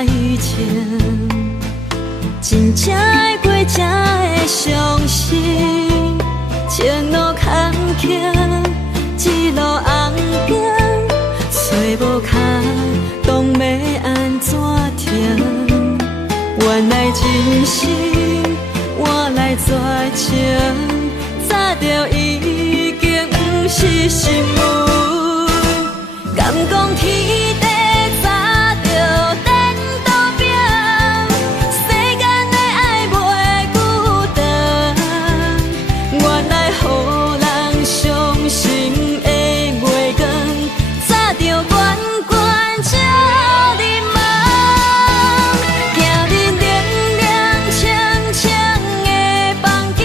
爱情，真正会过，才会相信。前路坎坷，一路红灯，找无脚，当要安怎停？原来真心换来绝情，早就已经不是心梦。敢讲天地早就颠倒平，世间的爱袂久长。原来予人伤心的月光，早就悬悬照你梦。行恁冷冷清清的房间，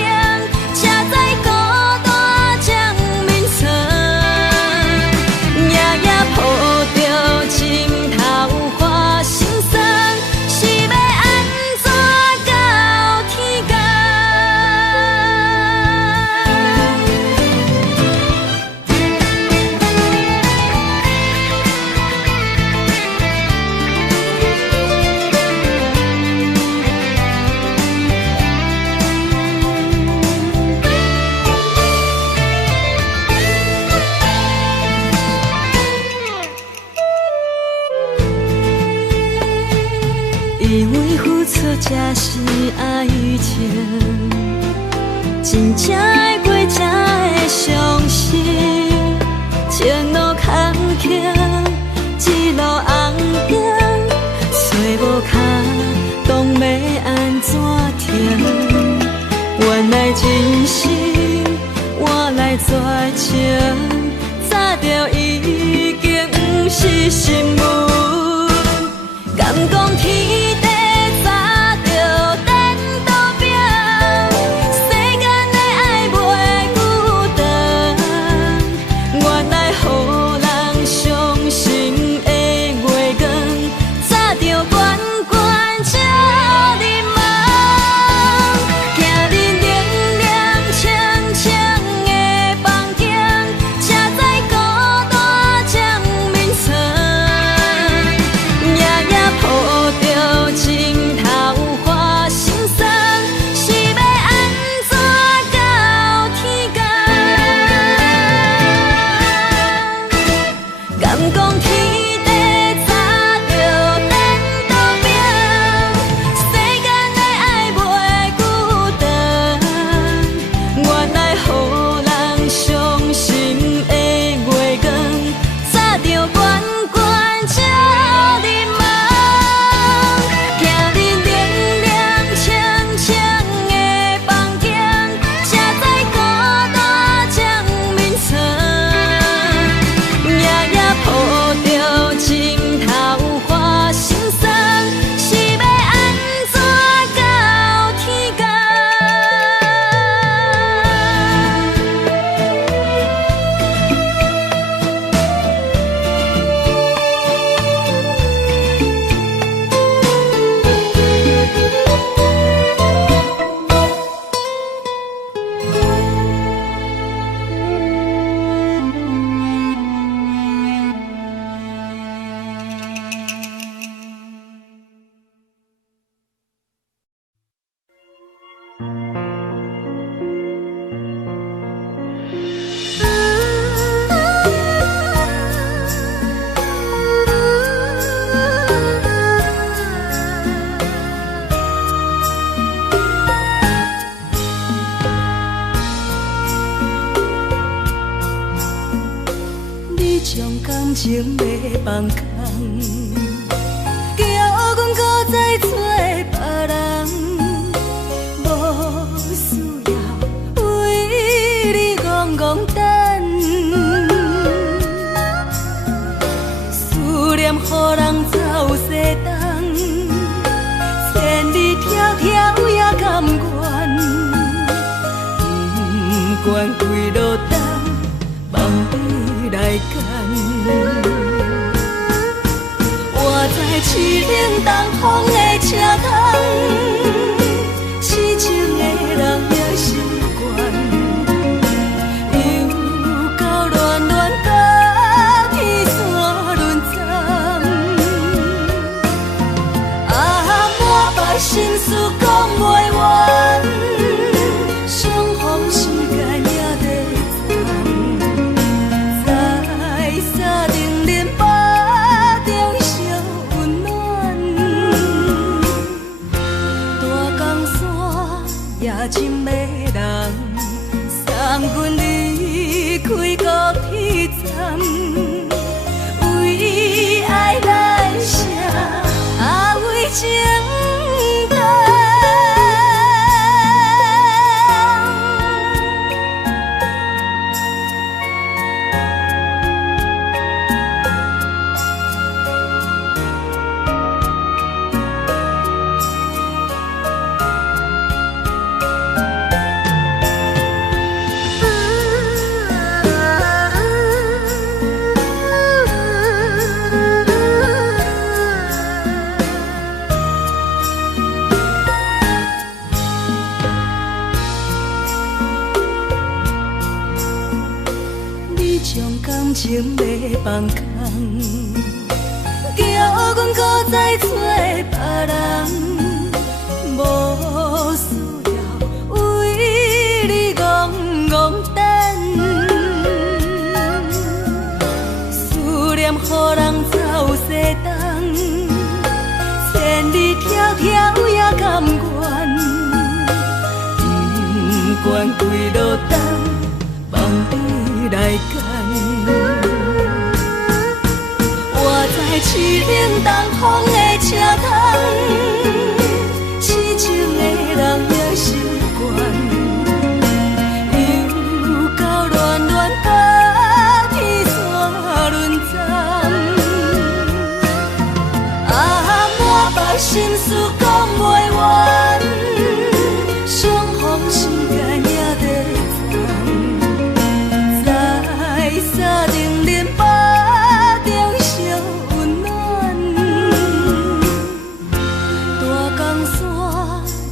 车载孤单将眠床，夜夜抱着情头花心酸，是要安怎到天光？以为付出才是爱情，真正会过才会相信。前路坎坷，一路红灯，找无脚，当要安怎停？原来真心换来绝情，早就已经不是心梦。敢讲天地早就颠倒平，世间的爱袂久长。原来予人伤心的月光，早就悬悬照你梦。行恁冷冷清清的房间，车载孤单将眠床。夜夜抱着情头花心酸，是要安怎到天光？敢讲天地早就颠倒平，世间的爱袂久长。原来予人伤心的月光，早就悬悬照你梦。行恁冷冷清清的房间，车载孤单将眠床。夜夜抱着情头花心酸，是要安怎到天光？你将感情要放空，叫阮搁再找别人，无需要为你戆戆等。思念予人走西东，千里迢迢也甘愿，不管几路灯，望你来干。我在凄冷东风的车窗，痴情的人也习惯，又到乱乱甲天线轮转。心事讲袂完，相逢时间也在站，在山顶林巴中相温暖。大江山也真迷人，送阮离开高铁站，为爱来写为情。情袂放空，叫阮搁再找别人，无需要为你戆戆等。思念予人走西东，千里迢迢也甘愿，不管几路灯，放你来干。在凄冷东风的车窗，痴情的人也习惯，又到恋恋甲天线轮转。满腹心事讲袂完，相逢时间也在站，在山顶林巴。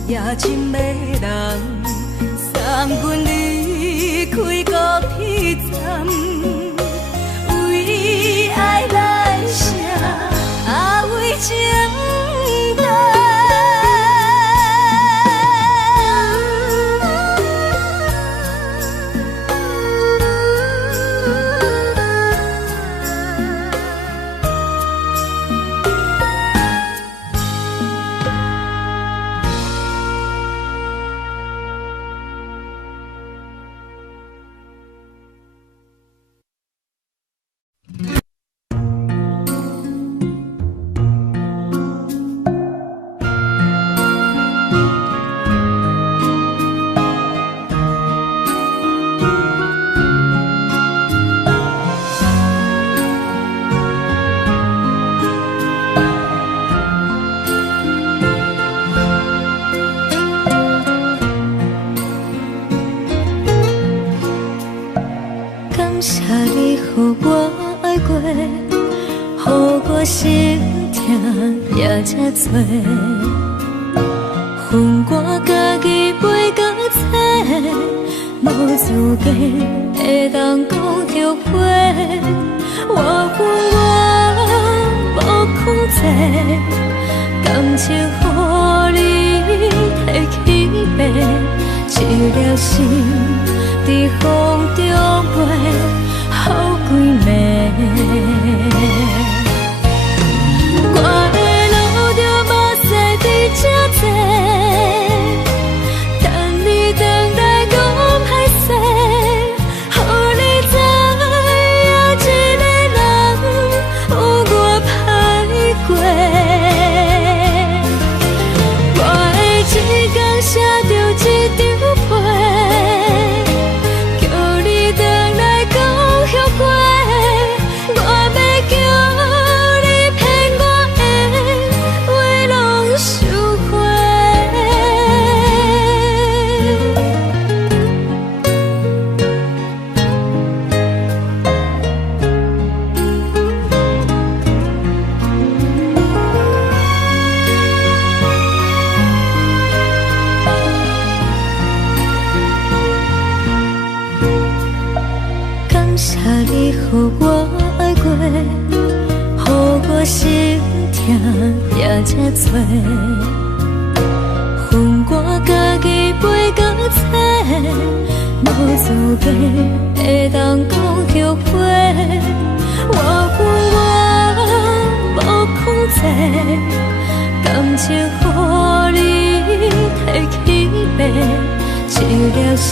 也真迷人，送阮离开高铁站，为爱来写为情等。心痛也这多，恨我家己袂到切，无资格会当讲着话。我恨我无控制，感情予你摕去卖，一粒心伫风中飞，好几暝。我的路着目屎伫这多，等你等来讲歹势，予你知影一个人有我歹过。我的一天写着一张被，叫你等来讲后悔，我要叫。你予我爱过，予我心痛也这多，袂搁切，无资格会当讲后悔。我无控制，感情予你提起白，一粒心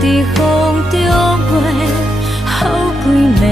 伫风中飞，好几暝。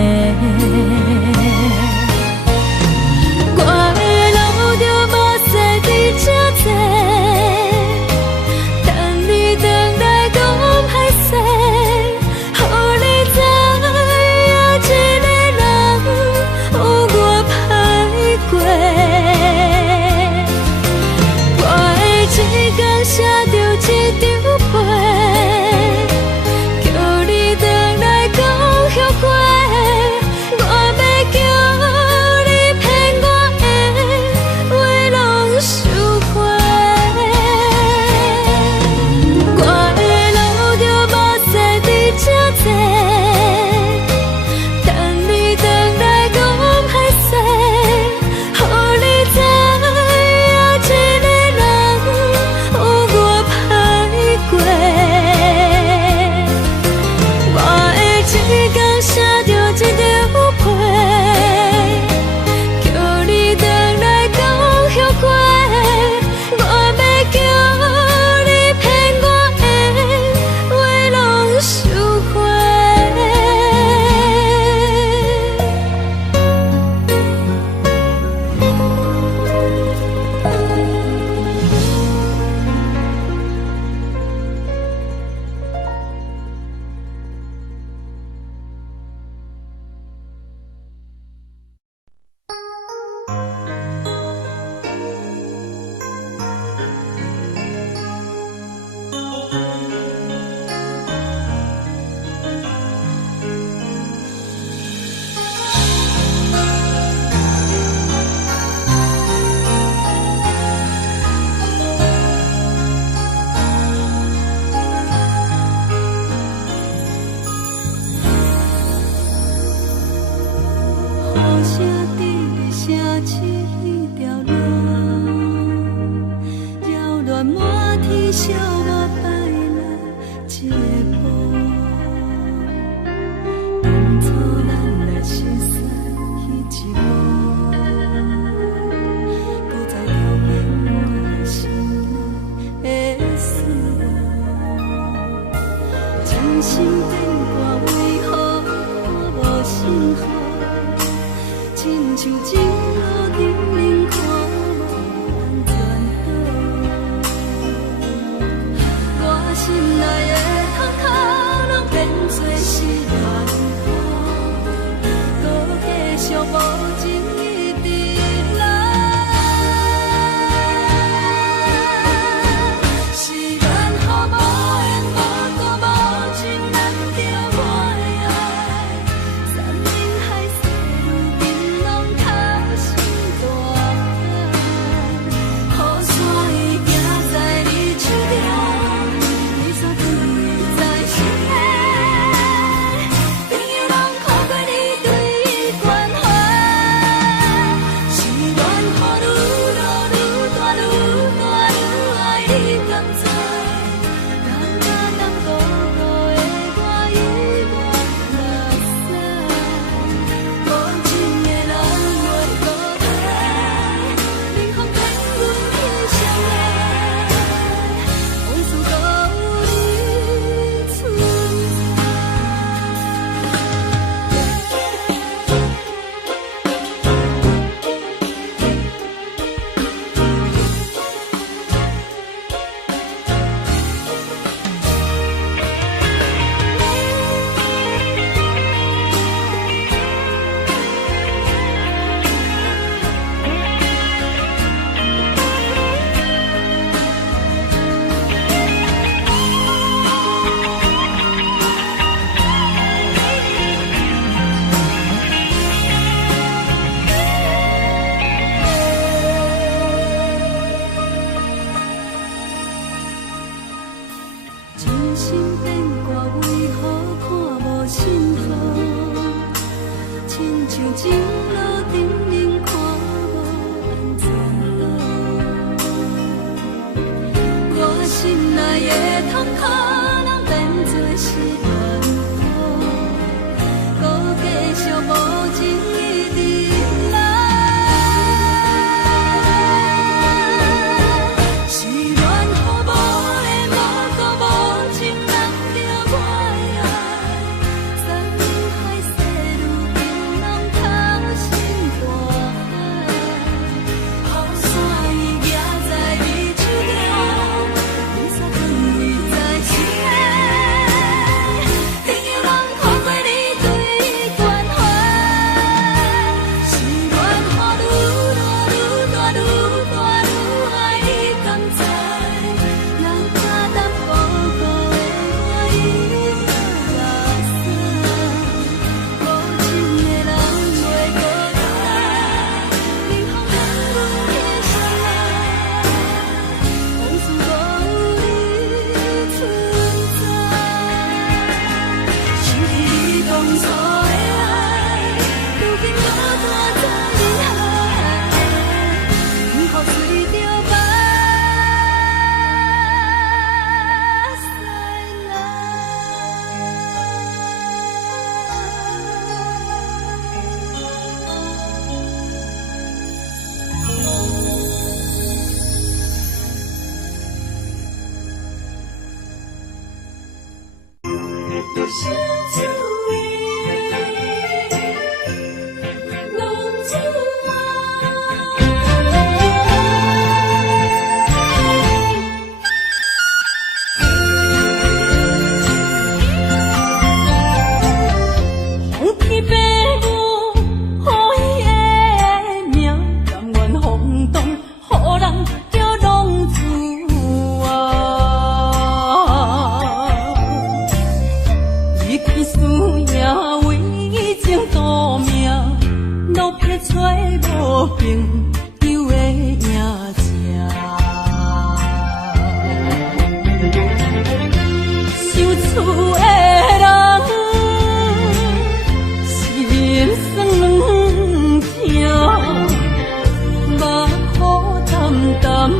淡，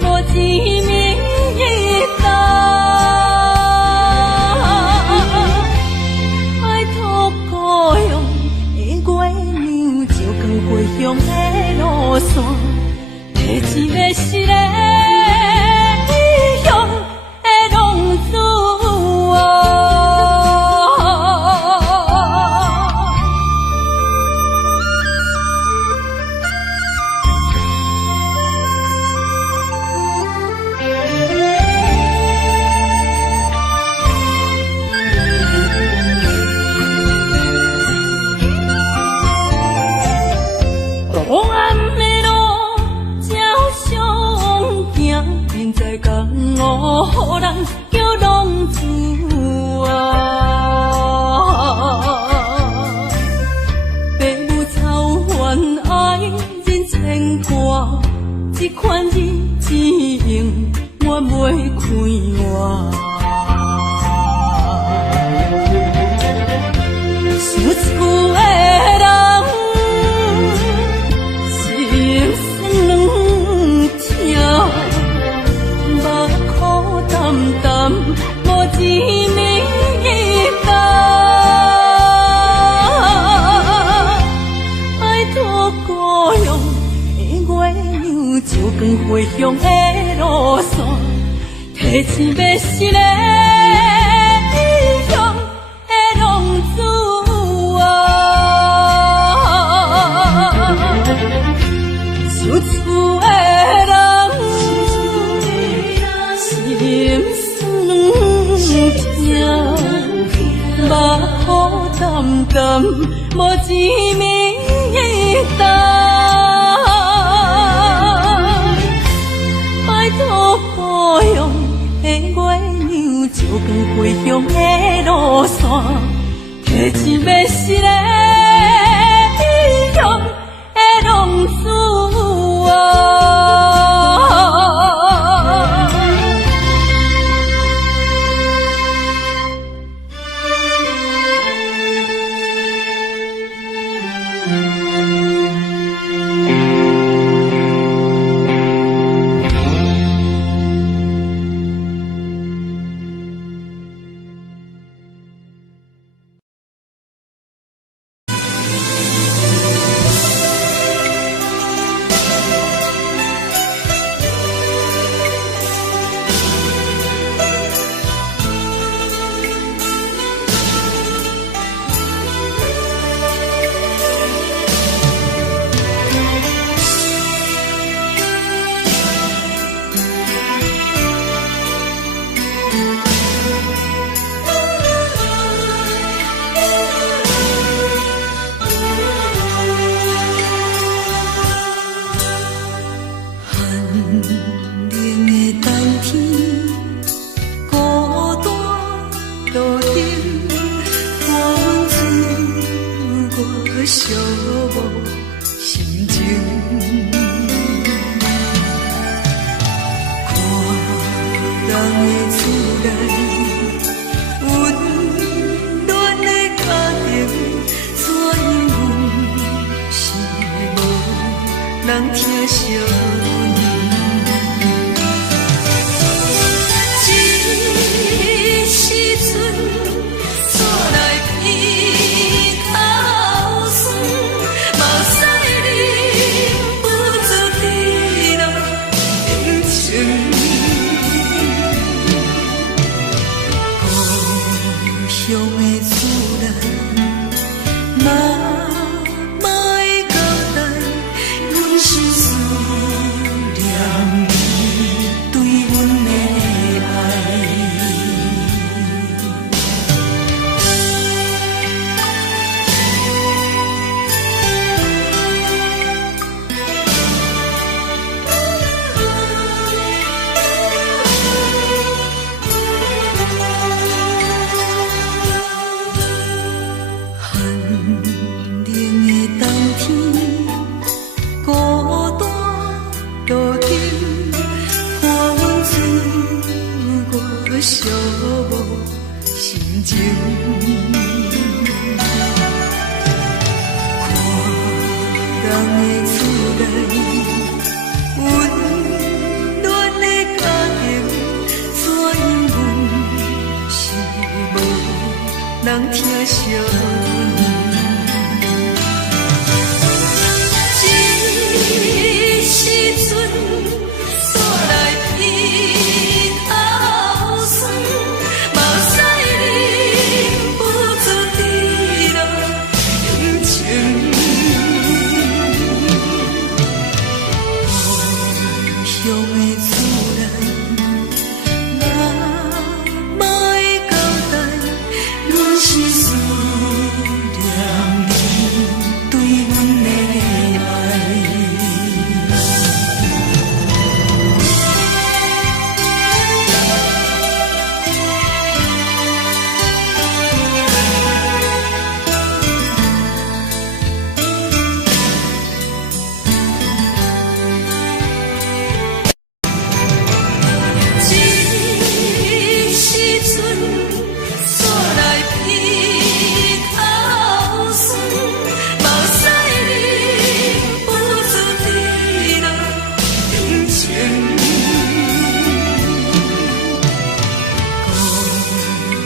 无滋味淡。爱托故乡的月亮，照光回乡的路线，提一个失个异乡的浪子啊。黑暗的路，照常行，明知江湖人叫浪子啊。父母操怨爱人牵挂，这款日子用我袂开换。想厝的人。无滋味淡，爱托故乡的月亮，照光回乡的路线，提醒要失个异乡的浪子啊。想厝的人，心目眶淡淡，无滋味淡。爱托故乡的月亮，照光回乡的路线，提醒要失个异乡的浪子啊。人疼惜。这时阵煞来鼻头酸，目屎忍不住滴落眼前。故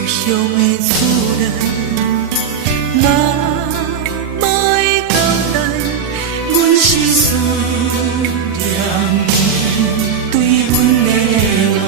乡的厝内，哪会交代？阮是思念你对阮的爱。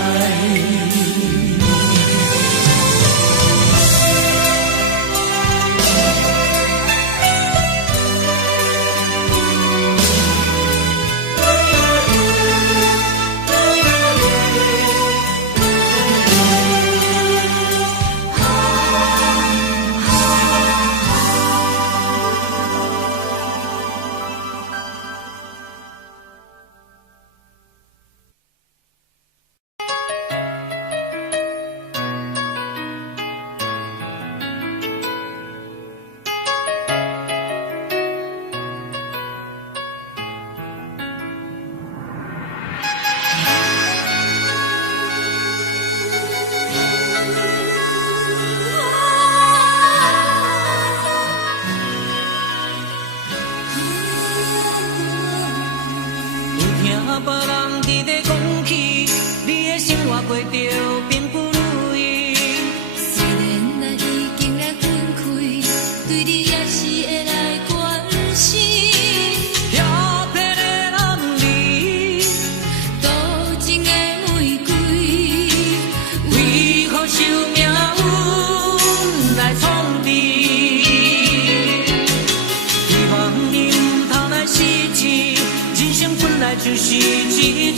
就是一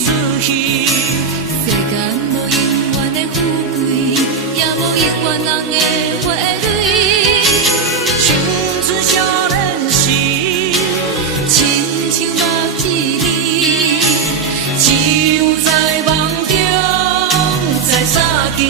出戏。世间无永远的富贵，也无永远人的花蕊。青春少年时，亲像目睭里，只有在梦中才相见。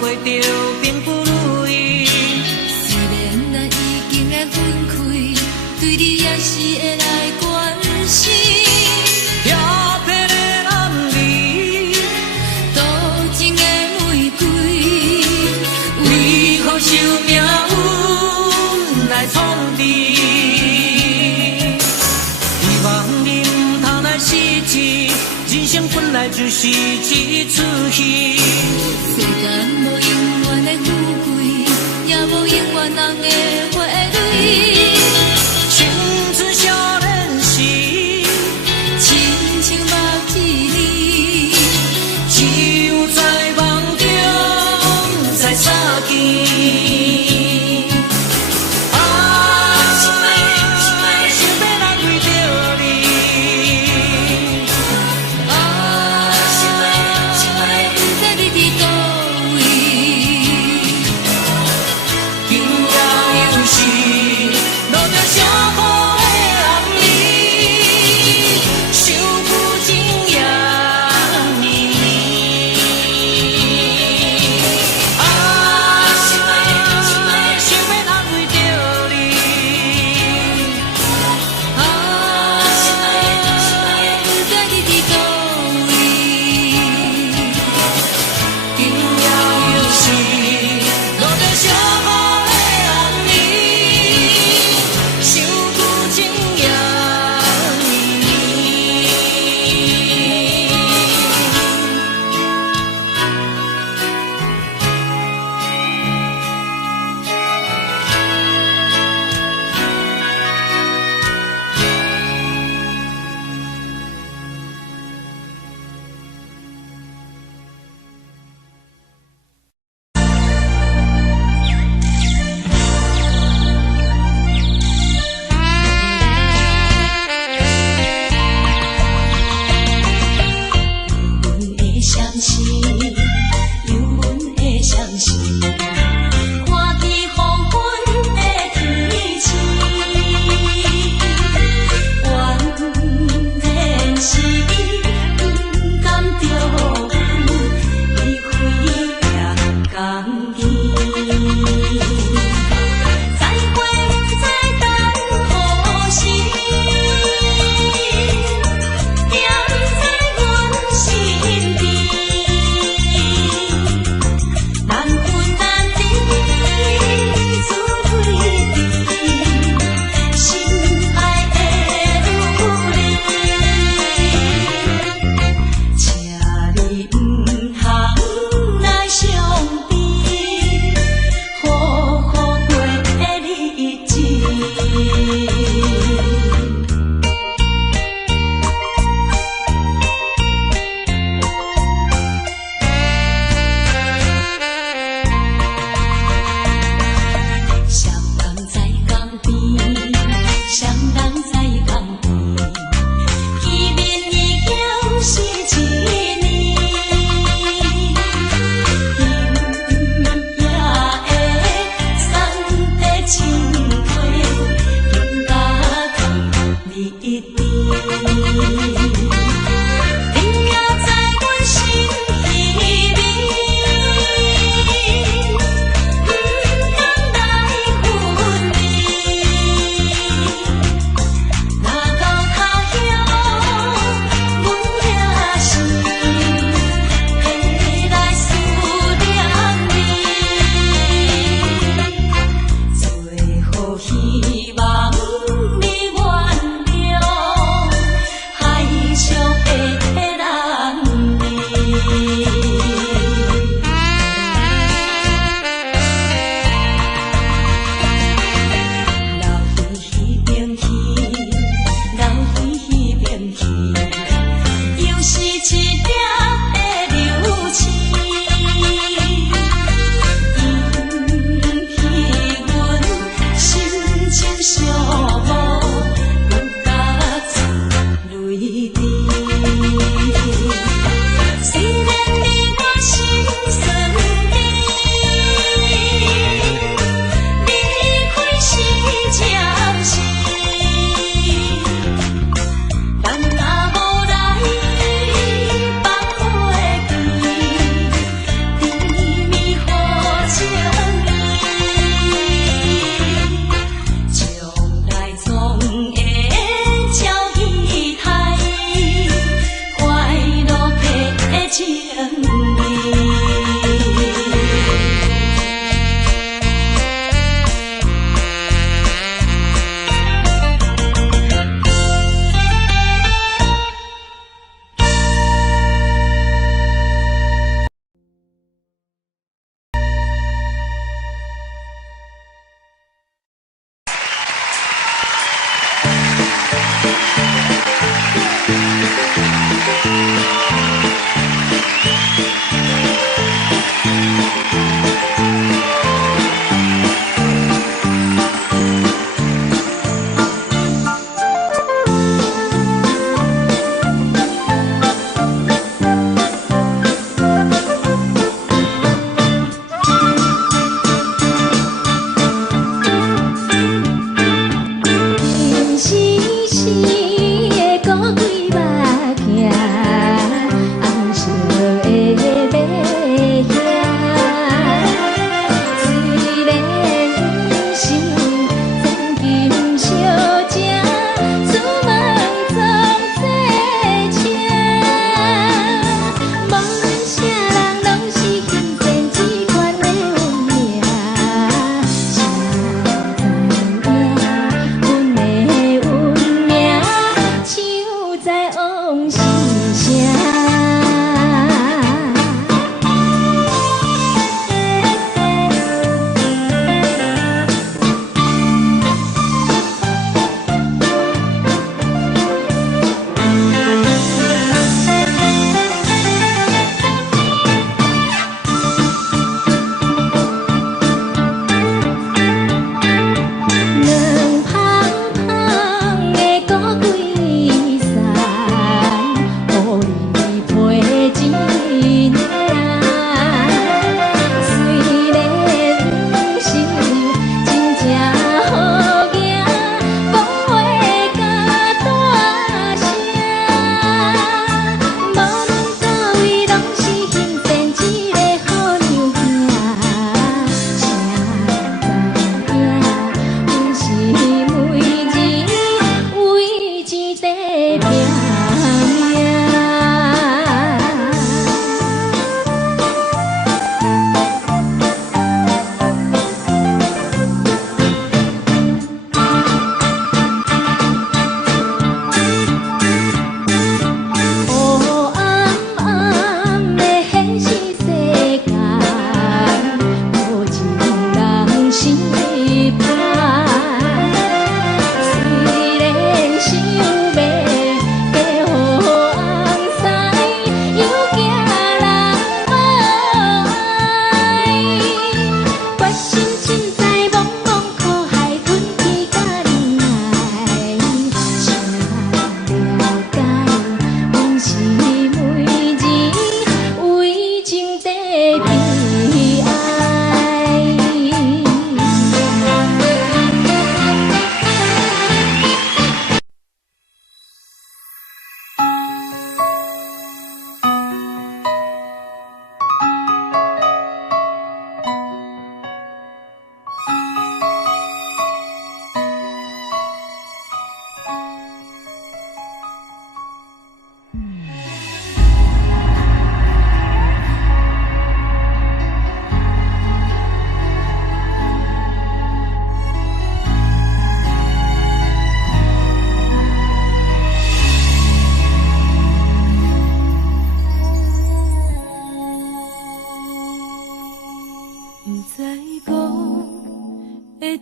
过着并不如意，虽然咱已经来分开，对你也是会来关心。飘泊的男儿，多情的玫瑰，为何受命运来创治？希望你唔通来失志，人生本来就是一出戏。世间无永远的富贵，也无永远人的花蕊。青春少年时，亲像目睭里，只有在梦中才相见。是有阮的相思，看见黄昏的天星，原然是你不甘着阮离开也甘愿。咱分咱。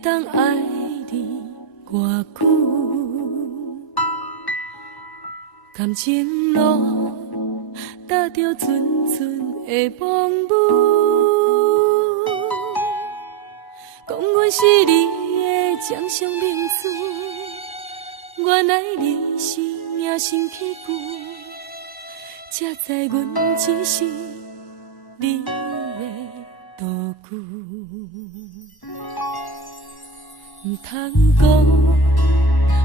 当爱你偌久？感情路踏着纯纯的盲目，讲阮是你的掌上明珠，原来你是命生起句，才知阮只是你的道具。唔通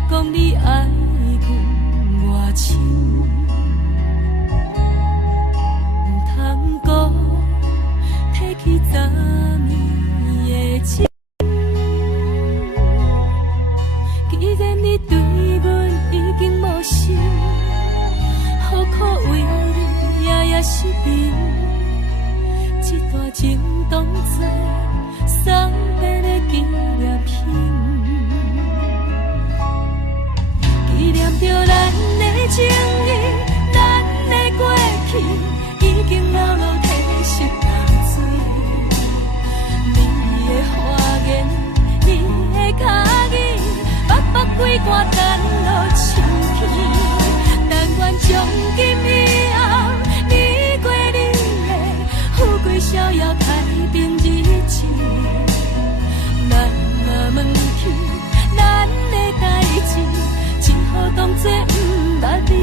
讲你爱阮偌深，唔通讲提起昨暝的情。既然你对阮已经无心，何苦为你夜夜失眠？这段情当作送别的纪念品。纪念着咱的情谊，咱的过去，已经牢牢褪色淡水。你的花言，你的脚语，默默几挂等落秋天。但愿从今以后，你过你的富贵逍遥太平日子。咱若问起咱的代志，只好当作不捌你。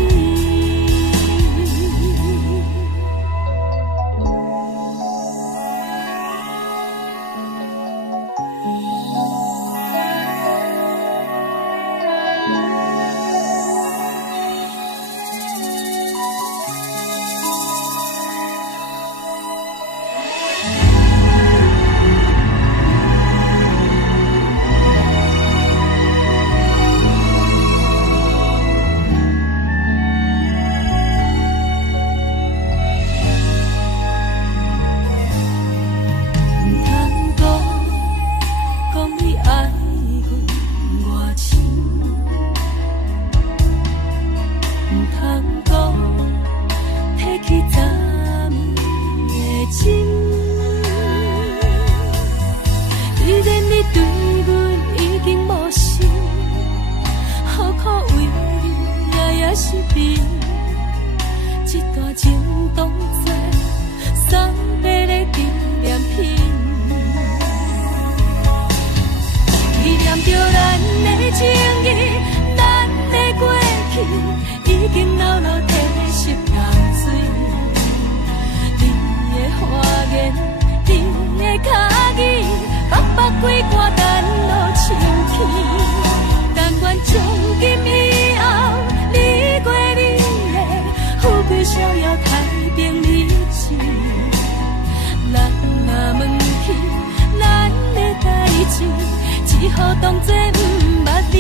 只好当作不捌你。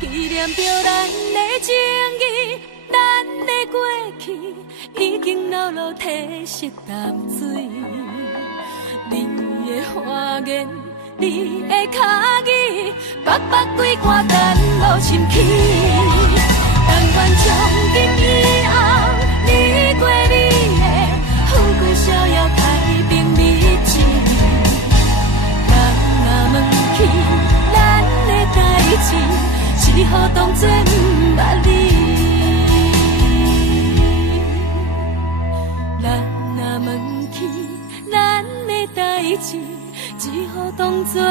纪念着咱的情谊，咱的过去，已经牢牢褪色淡水。你的花言，你的脚语，默默几挂等落深起。但愿从今以后，你过你的富贵逍遥太平日子。人若问起咱的代志，只好当作不捌你。人若问起咱的代志，只好当作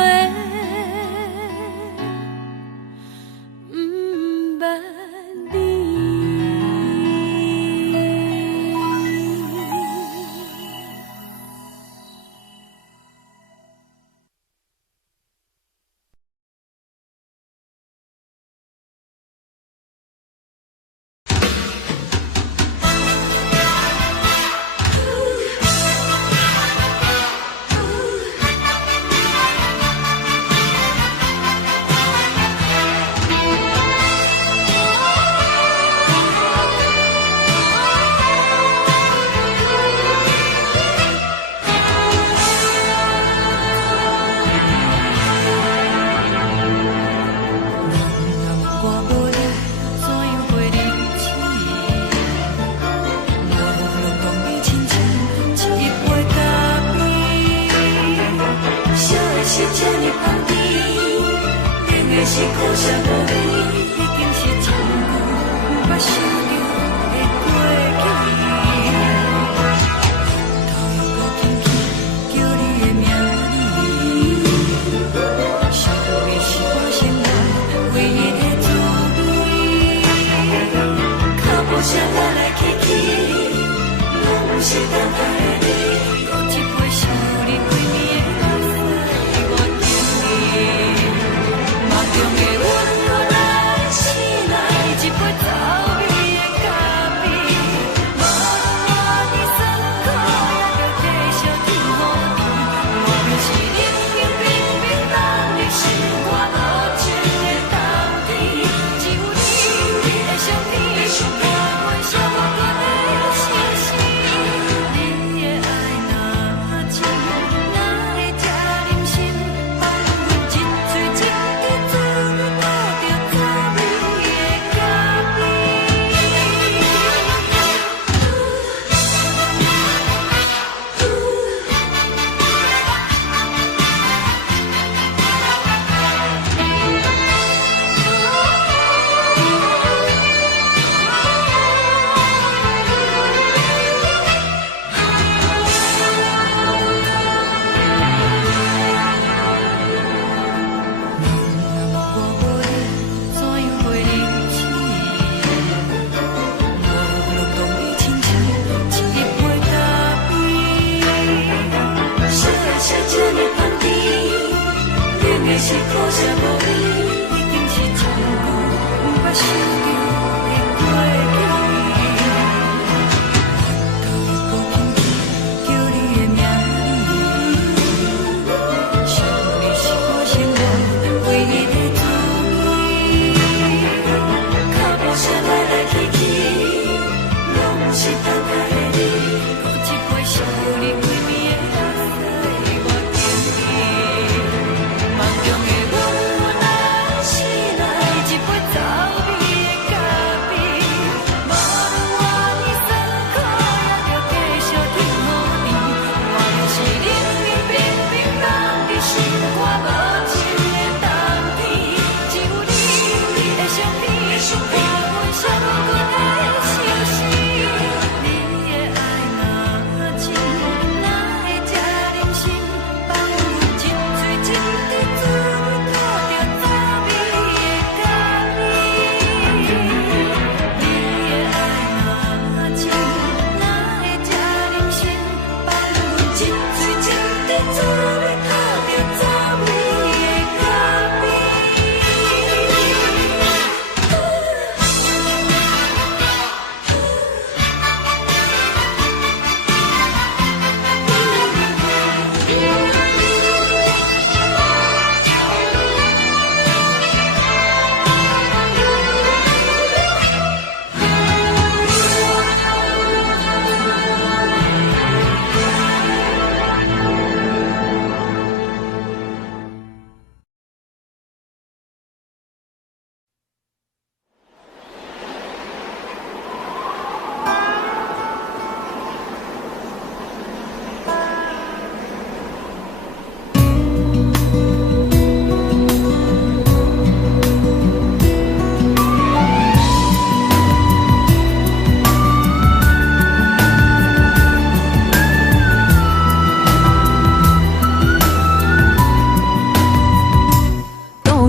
不捌你。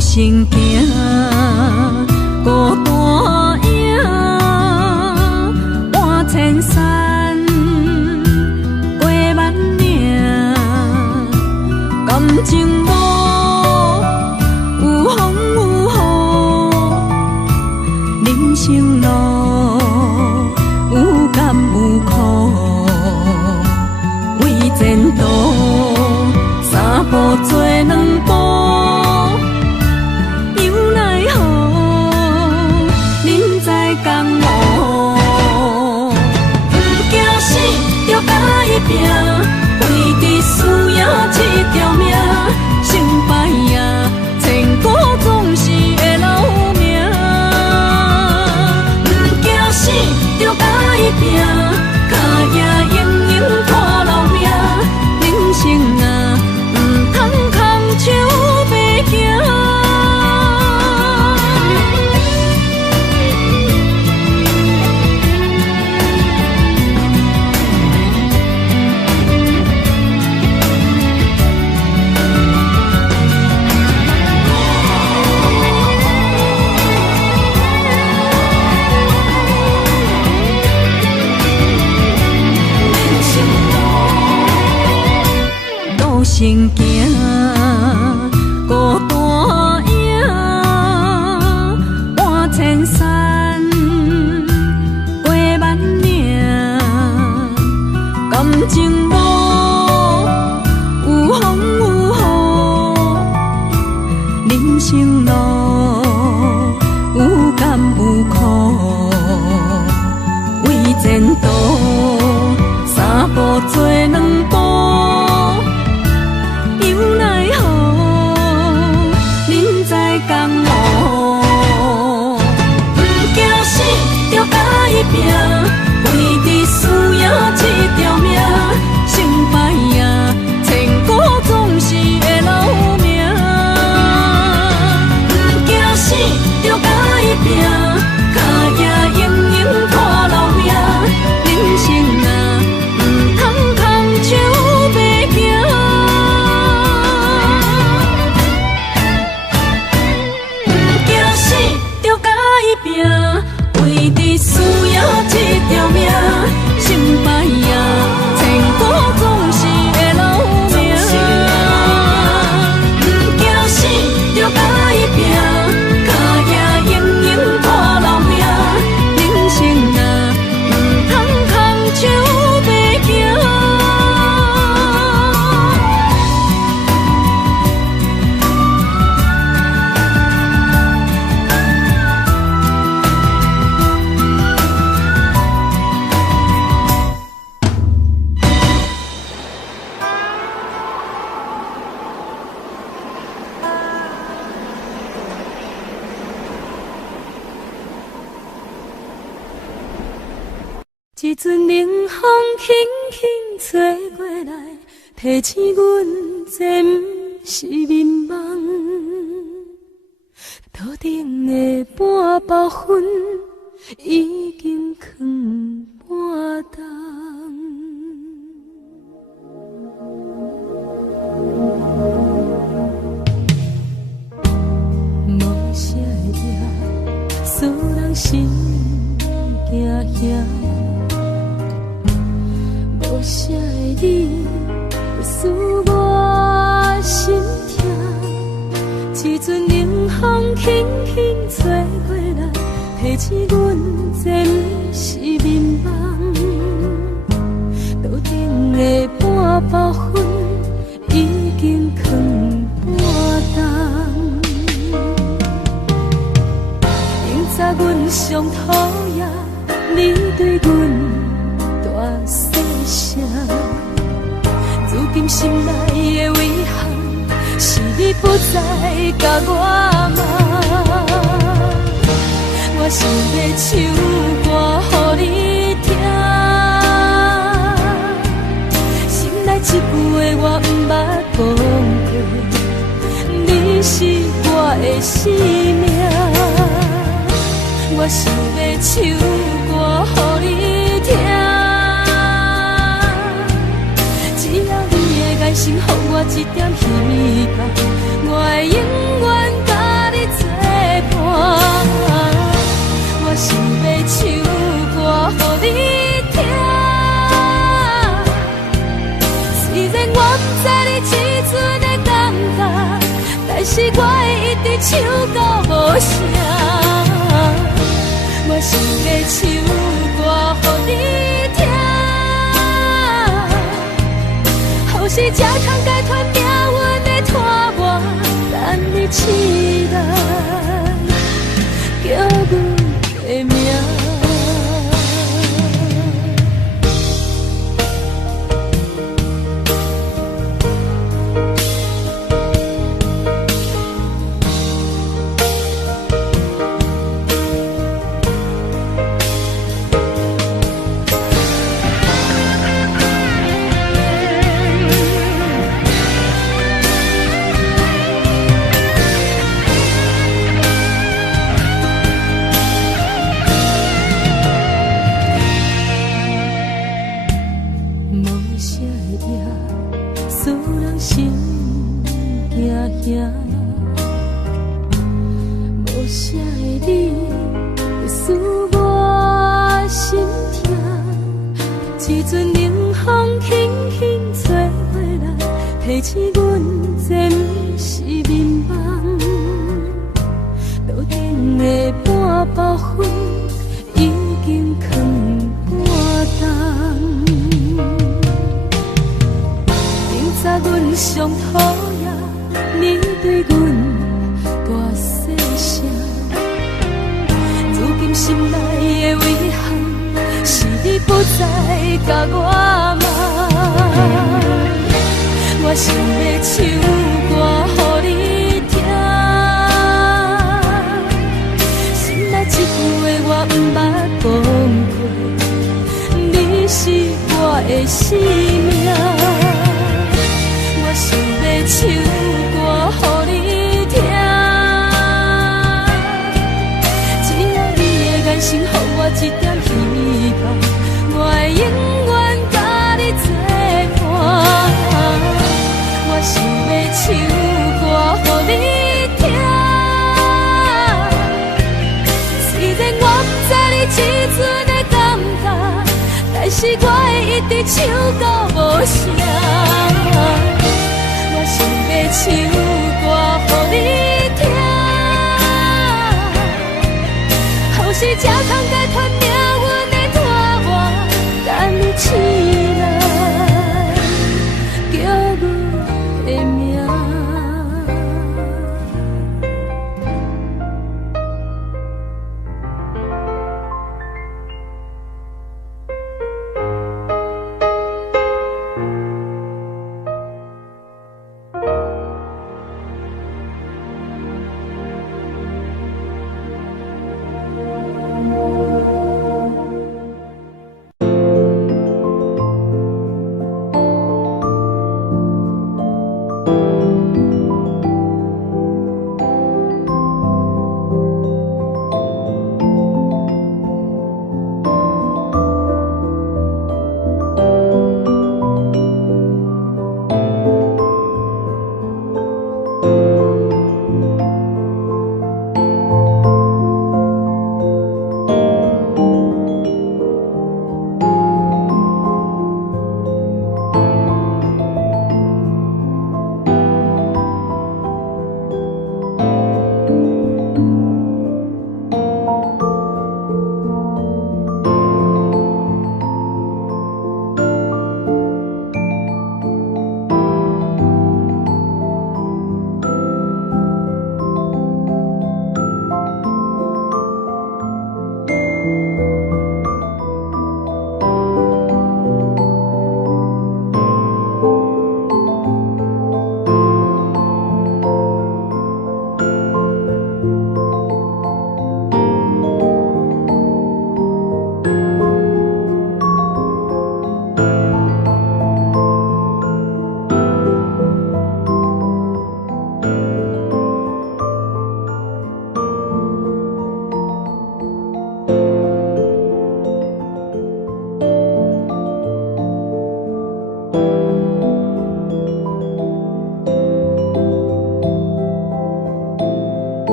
行行，孤单影，换千山，过万岭，感情无有风有雨，人生路有甘有苦，为前途三步做两步。拼，为伫输赢这条命，成败赢，千古总是会留名。不惊生行，孤单影，半千山，过万岭，感情路有风有雨，人生路有甘有苦，为前途三步做两步。一阵冷风轻轻吹过来，提醒阮这不是眠梦。头顶的半包云已经藏半冬。无啥会赢，使人心惊惊。无啥的你，使我心痛。一阵冷风轻轻吹过来，提醒阮这不是眠梦。头顶的半包云已经藏半冬。明早阮上讨厌你对阮大细声，如今心内的遗憾，是你不再甲我问。我想要唱歌予你听，心内一句话我不捌讲过，你是我的生命。我想要唱歌予你听，爱心予我一点希望，我会永远甲你作伴。我想要唱歌予你听，虽然我不知你这阵的感觉，但是我会一直唱到无声。我想要唱歌予你听，是这慷慨传命运的拖我，等你期待，叫阮的名。市阮这不是眠梦，路顶的半包烟已经藏半冬。明早阮上讨厌你对阮大细声，如今心内的遗憾是你不再甲我问。我想要唱歌予你听，心内一句话我不捌讲过，你是我的生命。我想要唱歌予你聽，只要你的眼神給我一點希望，我會永遠甲你作伴。我想要唱歌予你聽，雖然我不知你這陣的感覺，但是我會一直唱到無聲。我想要唱歌予你聽，後世才通解脫命運的拖磨，等你醒來叫阮的名。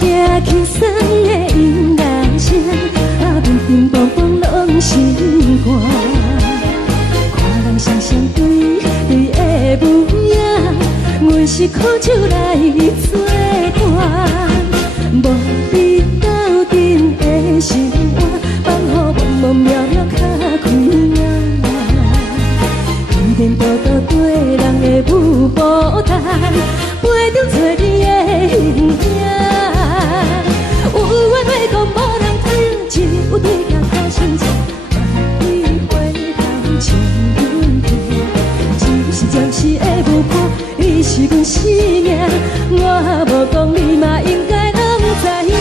惊轻松的音乐声，平平淡淡拢心肝。看人双双对对的舞影，阮是苦酒来作伴。无你斗阵的生活，放予茫茫渺渺较开眼。天天道道对人的舞步弹，陪着做你的形影。有话要讲无人听，有对甲讨心切，万里回头像阮听。一时暂时的舞伴，你是阮生命，我无讲你嘛应该拢知影。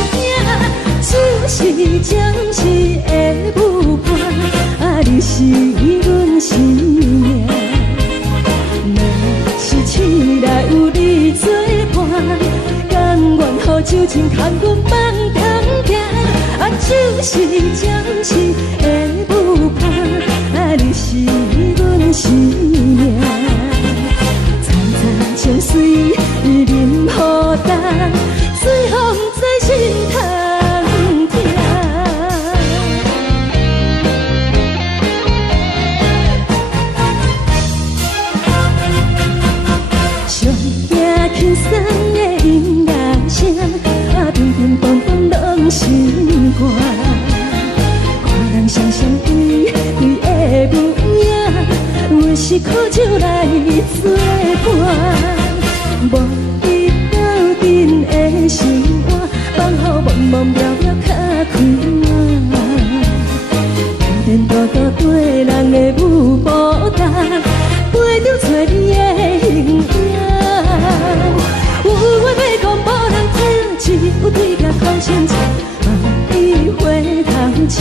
就是暂时的舞伴，你是阮生命。若是醒来有你作伴，甘愿予酒精牵阮放通行。就是暂时的舞伴，你是阮生命。惨惨相随，任何等，随风在心头。轻松的音乐声，平平淡淡拢心肝。看人双双对对的舞影，阮是苦酒来作伴。无你斗阵的生活，放予茫茫渺渺较开眼。天天道道对人的舞步弹，陪着做你的形影。有话要讲无人听，有对甲讨心切，万里回头像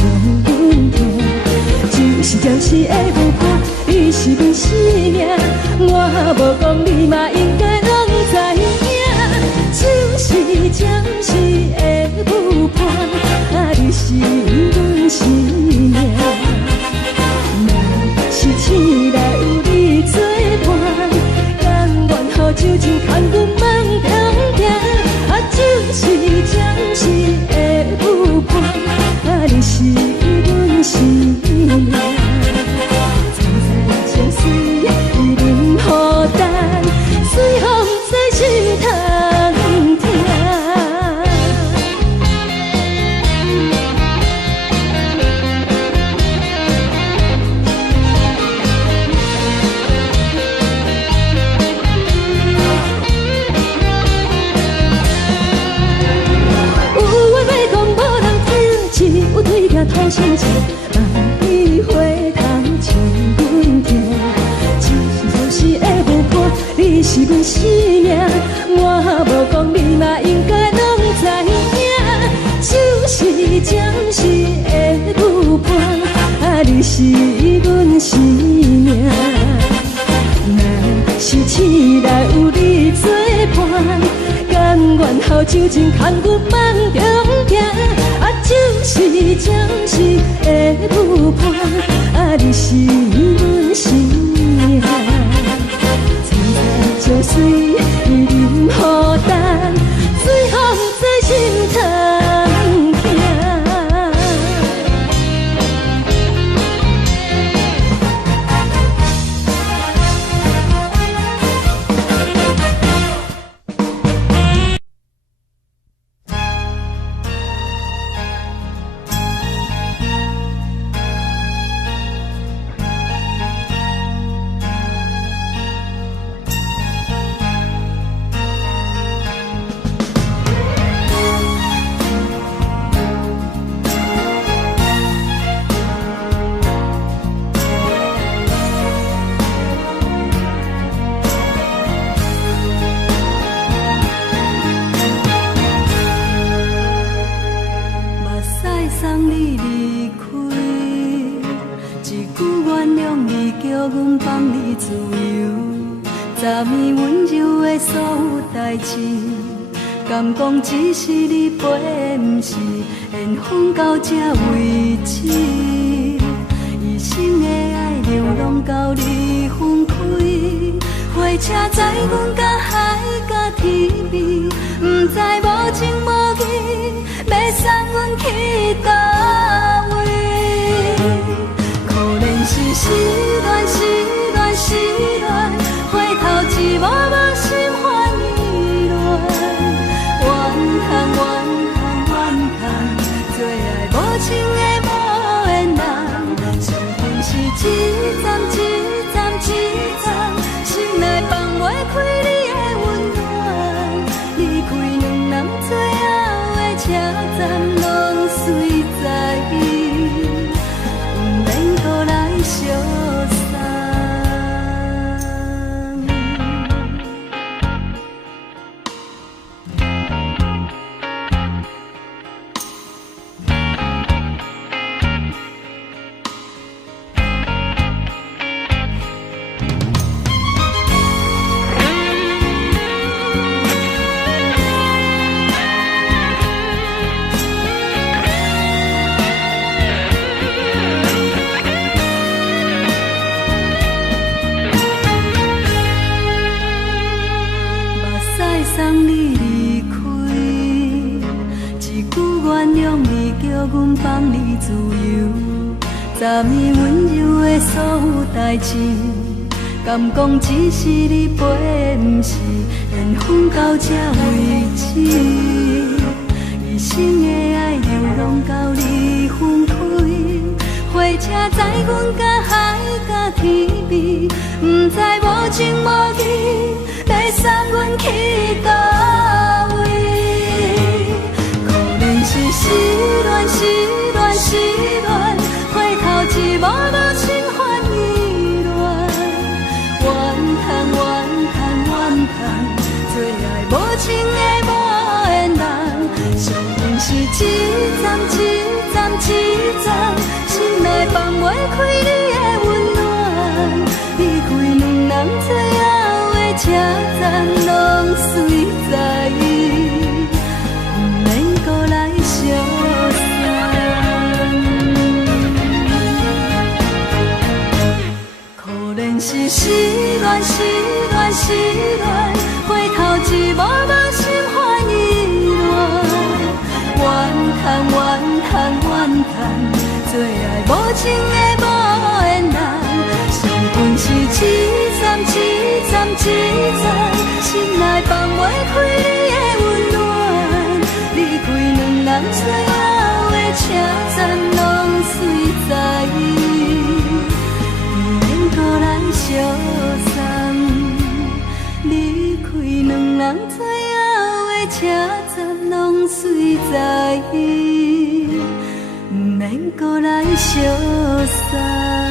阮听。就是暂时的舞伴，你是阮生命，我无讲你嘛应该拢知影。就是暂时的舞伴，你是阮生命。若是醒来有你作伴，甘愿予酒精牵阮放通行。就是暂时的舞伴，你是阮生命。惨惨相随，任何等，随风在心头听。有对甲讨心切，万里回头像阮听。就是的舞伴，你是阮生命，我无讲你嘛应该拢知影。就是暂时的舞伴，你是阮生命。若是醒来有你作伴，甘愿予酒精牵阮放中行。就是暂时的舞伴，你是阮生命。惨惨相随，任何等，随风在心头行。敢讲只是你陪，不是缘分到这为止。一生的爱流浪到你分开，火车载阮甲海甲天边，不知无情无阮去倒位？可怜是失恋，失恋，失恋，回头一幕幕心烦意乱，怨叹，怨叹，怨叹，最爱无情的无缘人，上恨是一站一站一站，心内放袂开你的温暖，离开两人最后的车站，拢随在意，不免搁来相送。送你离开，一句原谅你，叫阮放你自由。昨暝温柔的所有代志，敢讲只是你陪，不是缘分到这为止。一生的爱又拢到你分开，火车载阮甲海甲天边，不知无情无义，要送阮去倒位？可怜是失恋，失恋，失恋，回头一幕幕心烦意乱，怨叹，怨叹，怨叹，最爱无情的无缘人，上恨是一站一站一站，心内放袂开你的温暖，离开两人最后的车站，拢随在意，不免搁来相送。可怜是失恋，失恋，失恋，回头一幕幕心烦意乱，怨叹，怨叹，怨叹，最爱无情的无缘人，上恨是一站一站一站，心内放袂开你的温暖，离开两人最后的车站，拢随在意，不免搁来相送。离开两人最后的车站，拢随在意，不免搁来相送。